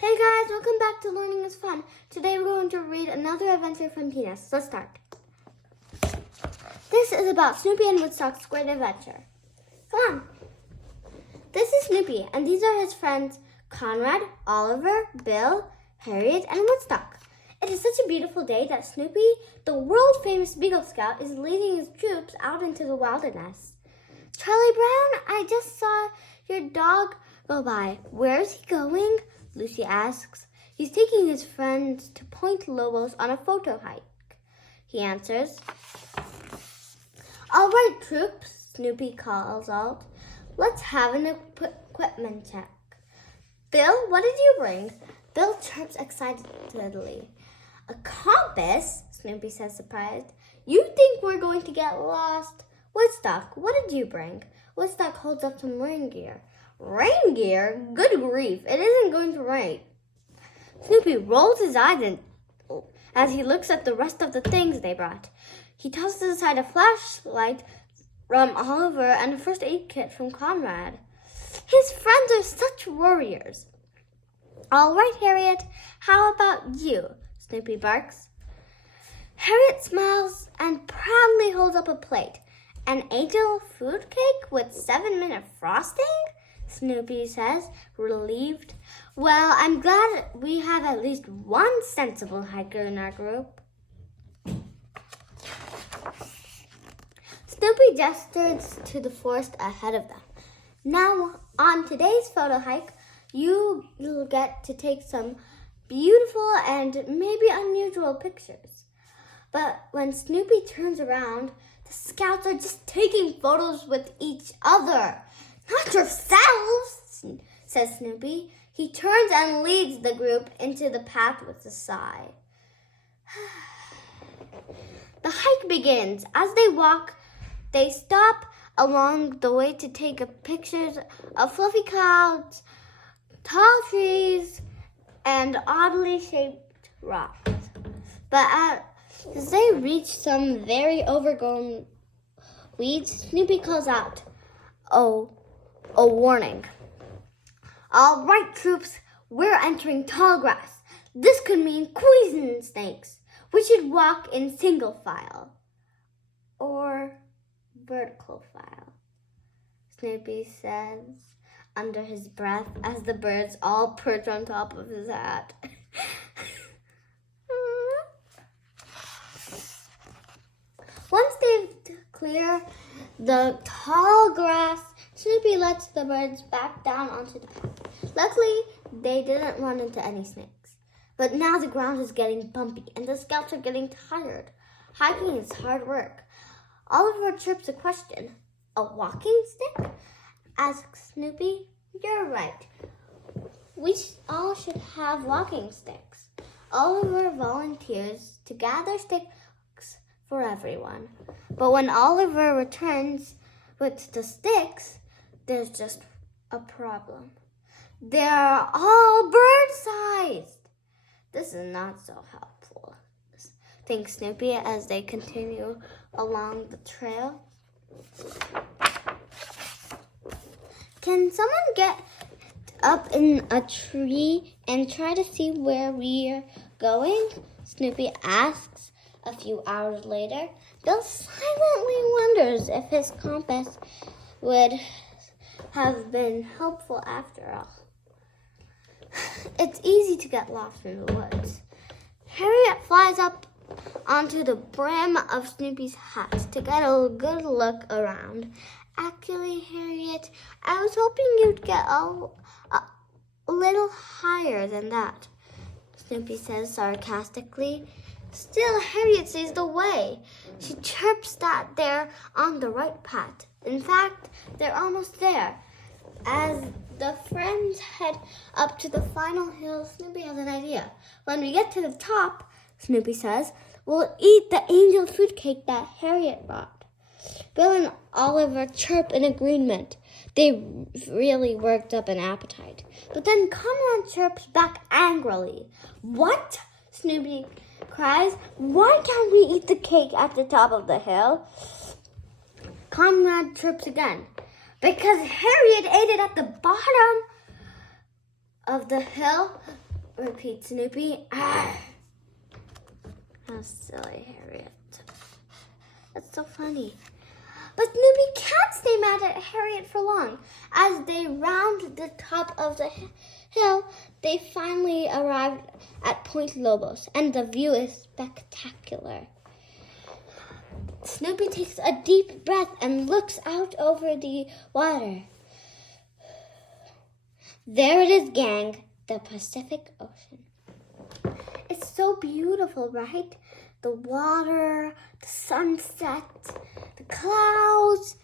Hey guys, welcome back to Learning is Fun. Today we're going to read another adventure from Penis. Let's start. This is about Snoopy and Woodstock's great adventure. Come on. This is Snoopy, and these are his friends Conrad, Oliver, Bill, Harriet, and Woodstock. It is such a beautiful day that Snoopy, the world-famous Beagle Scout, is leading his troops out into the wilderness. Charlie Brown, I just saw your dog go by. Where is he going? Lucy asks. He's taking his friends to Point Lobos on a photo hike, he answers. All right, troops, Snoopy calls out. Let's have an equipment check. Bill, what did you bring? Bill chirps excitedly. A compass, Snoopy says, surprised. You think we're going to get lost? Woodstock, what did you bring? Woodstock holds up some rain gear. Rain gear? Good grief, it isn't going to rain. Snoopy rolls his eyes as he looks at the rest of the things they brought. He tosses aside a flashlight from Oliver and a first aid kit from Conrad. His friends are such warriors. All right, Harriet, how about you? Snoopy barks. Harriet smiles and proudly holds up a plate. An angel food cake with 7-minute frosting? Snoopy says, relieved. Well, I'm glad we have at least one sensible hiker in our group. Snoopy gestures to the forest ahead of them. Now, on today's photo hike, you'll get to take some beautiful and maybe unusual pictures. But when Snoopy turns around, the scouts are just taking photos with each other. Not yourselves, says Snoopy. He turns and leads the group into the path with a sigh. The hike begins. As they walk, they stop along the way to take pictures of fluffy clouds, tall trees, and oddly shaped rocks. But as they reach some very overgrown weeds, Snoopy calls out, Oh, a warning. All right, troops, we're entering tall grass. This could mean poison snakes. We should walk in single file or vertical file, Snoopy says under his breath as the birds all perch on top of his hat. Once they've cleared the tall grass, Snoopy lets the birds back down onto the path. Luckily, they didn't run into any snakes. But now the ground is getting bumpy and the scouts are getting tired. Hiking is hard work. Oliver chirps a question. A walking stick? Asks Snoopy. You're right. We all should have walking sticks. Oliver volunteers to gather sticks for everyone. But when Oliver returns with the sticks, there's just a problem. They're all bird-sized. This is not so helpful, thinks Snoopy as they continue along the trail. Can someone get up in a tree and try to see where we're going? Snoopy asks a few hours later. Bill silently wonders if his compass would have been helpful after all. It's easy to get lost in the woods. Harriet flies up onto the brim of Snoopy's hat to get a good look around. Actually, Harriet, I was hoping you'd get a little higher than that, Snoopy says sarcastically. Still, Harriet sees the way. She chirps that they're on the right path. In fact, they're almost there. As the friends head up to the final hill, Snoopy has an idea. When we get to the top, Snoopy says, we'll eat the angel food cake that Harriet brought. Bill and Oliver chirp in agreement. They really worked up an appetite. But then Conrad chirps back angrily. What? Snoopy cries. Why can't we eat the cake at the top of the hill? Conrad chirps again. Because Harriet ate it at the bottom of the hill repeats Snoopy. Arr. How silly, Harriet. That's so funny. But Snoopy can't stay mad at Harriet for long. As they round the top of the hill, they finally arrived at Point Lobos, and the view is spectacular. Snoopy takes a deep breath and looks out over the water. There it is, gang, the Pacific Ocean. It's so beautiful, right? The water, the sunset, the clouds,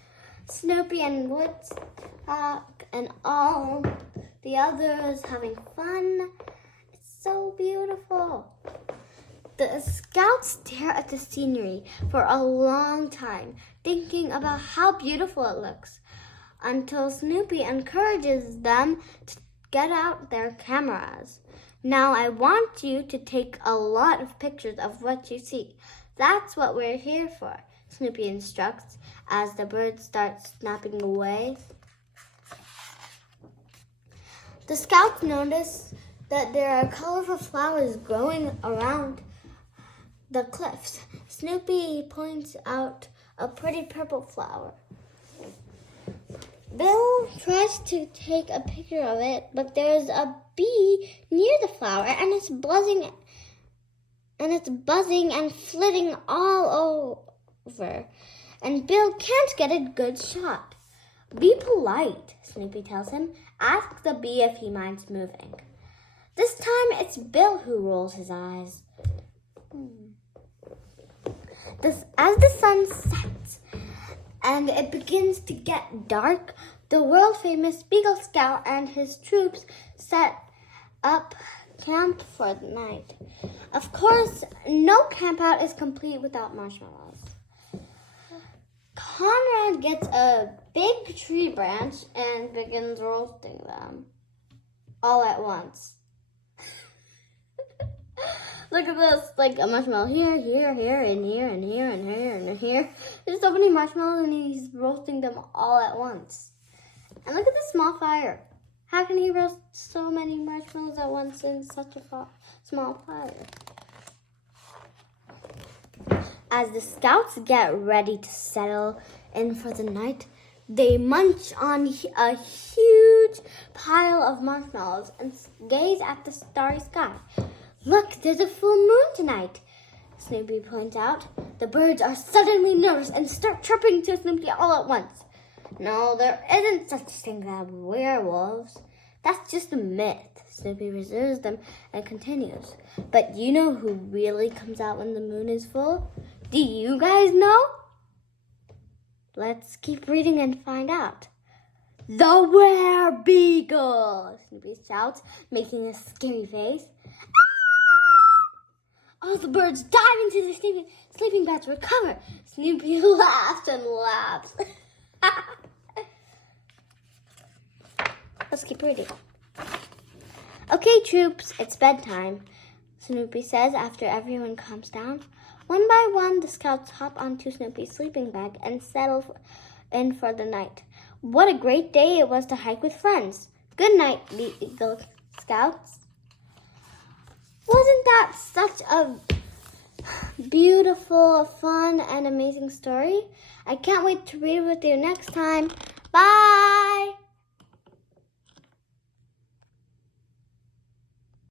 Snoopy and Woodstock, and all the others having fun. It's so beautiful. The scouts stare at the scenery for a long time, thinking about how beautiful it looks, until Snoopy encourages them to get out their cameras. Now I want you to take a lot of pictures of what you see. That's what we're here for, Snoopy instructs as the birds start snapping away. The scouts notice that there are colorful flowers growing around the cliffs. Snoopy points out a pretty purple flower. Bill tries to take a picture of it, but there's a bee near the flower, and it's buzzing and flitting all over. And Bill can't get a good shot. Be polite, Snoopy tells him. Ask the bee if he minds moving. This time it's Bill who rolls his eyes. As the sun sets and it begins to get dark, the world-famous Beagle Scout and his troops set up camp for the night. Of course, no campout is complete without marshmallows. Conrad gets a big tree branch and begins roasting them all at once. Look at this, like a marshmallow here, here, here, and here, and here, and here, and here. There's so many marshmallows and he's roasting them all at once. And look at the small fire. How can he roast so many marshmallows at once in such a small fire? As the scouts get ready to settle in for the night, they munch on a huge pile of marshmallows and gaze at the starry sky. Look, there's a full moon tonight, Snoopy points out. The birds are suddenly nervous and start chirping to Snoopy all at once. No, there isn't such a thing as werewolves. That's just a myth. Snoopy reserves them and continues. But you know who really comes out when the moon is full? Do you guys know? Let's keep reading and find out. The were-beagle, Snoopy shouts, making a scary face. All the birds dive into their sleeping bags to recover. Snoopy laughs and laughs. Let's keep reading. Okay, troops, it's bedtime, Snoopy says after everyone calms down. One by one, the scouts hop onto Snoopy's sleeping bag and settle in for the night. What a great day it was to hike with friends. Good night, Eagle Scouts. Wasn't that such a beautiful, fun, and amazing story? I can't wait to read it with you next time. Bye!